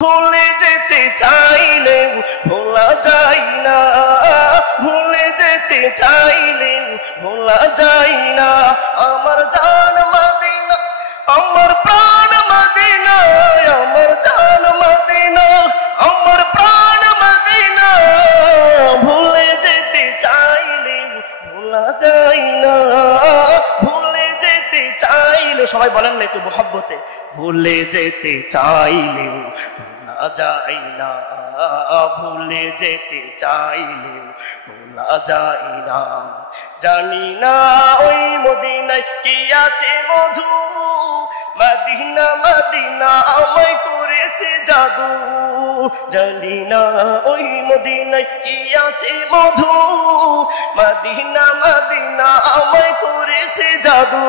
ভুলে যেতে চাইলেও ভোলা যায় না, ভুলে যেতে চাইলেও ভোলা যায় না। আমার জান মদিনা, আমার প্রাণ মদিনা, আমার জান মদিনা, আমার প্রাণ মদিনা। ভুলে যেতে চাইলেও ভোলা যায় না, ভুলে যেতে চাইলেও, সবাই বলেন না একটু মোহাব্বতে, ভুলে যেতে চাইলেও ভোলা যায় না, ভুলে যেতে চাইলেও ভোলা যায় না। জানি না ওই মদিনায় কি আছে মধু, মদিনা মদিনা আমায় করেছে জাদু। জানি না ওই মদিনায় কি আছে মধু, মদিনা মদিনা আমায় করেছে জাদু।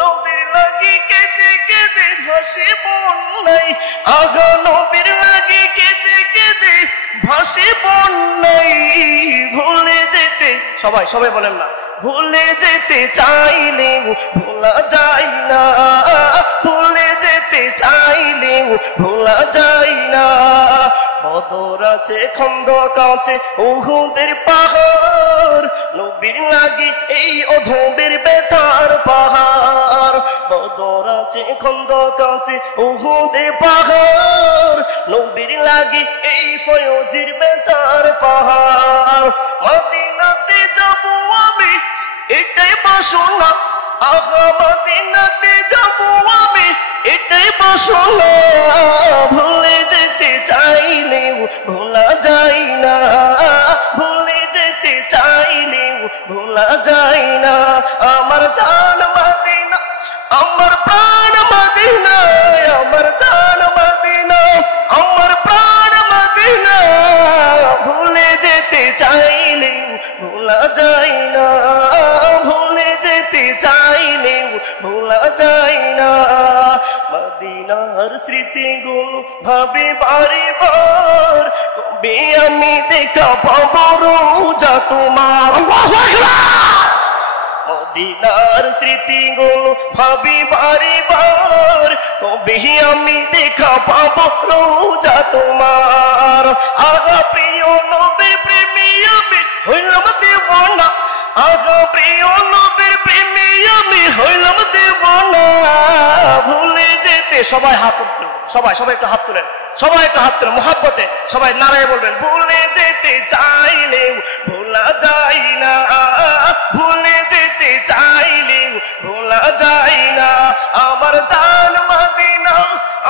নবীর লাগি কেঁদে কেঁদে ভাসে বন্যায়, আগা নবীর লাগি কেঁদে কেঁদে ভাসে বন্যায়। ভুলে যেতে, সবাই সবাই বলেন না, ভুলে যেতে চাইলেও ভোলা যায় না, ভুলে যেতে চাইলেও ভোলা যায় না। বদর আছে, খন্দক আছে, উহুদের পাহাড়, নবীর লাগি এই অধমের বেতার পাহাড়। বদর আছে, খন্দক আছে, উহুদের পাহাড়, নবীর লাগি এই ফয়জির বেতার পাহাড়। মদিনাতে যাবো আমি এটাই বাসনা, আহা মদিনাতে যাবো আমি এটাই বাসনা। ভুলে যেতে চাইলেও ভোলা যায় না, ভুলে যেতে চাইলেও ভোলা যায় না। আমার জান মদিনা, আমার প্রাণ মদিনা, আমার জান মদিনা, আমার প্রাণ মদিনা। ভুলে যেতে চাইলেও ভোলা যায় না, ভুলে যেতে চাইলেও ভোলা যায় না। মদিনার স্মৃতিগুলো ভাবে বারে বার, কবে আমি দেখা পাবো রোজা তোমার। মদিনার স্মৃতিগুলো ভাবি বারে বার, কবে আমি দেখা পাবো রোজা তোমার। আগা প্রিয় নবীর প্রেমে আমি হইলাম দেওয়ানা, আগা প্রিয় নবীর প্রেমে আমি হইলাম দেওয়ানা। ভুলে যেতে, সবাই হাত তুলেন, সবাই সবাই একটু হাত তুলেন, সবাই একটু হাত তুলেন মোহাব্বতে, সবাই নারায় বলবেন। ভুলে যেতে চাইলেও ভোলা যায় না, ভুলে যেতে চাইলেও ভোলা যায় না। আমার জান মদিনা,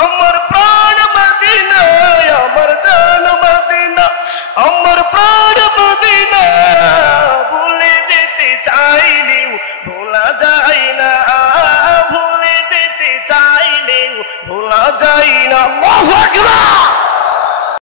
আমার প্রাণ মদিনা, আমার জান মদিনা, আমার প্রাণ মদিনা। ভুলে যেতে চাইলেও ভোলা যায় না, ভুলে যেতে চাইলেও ভোলা যায় না। আল্লাহু আকবার।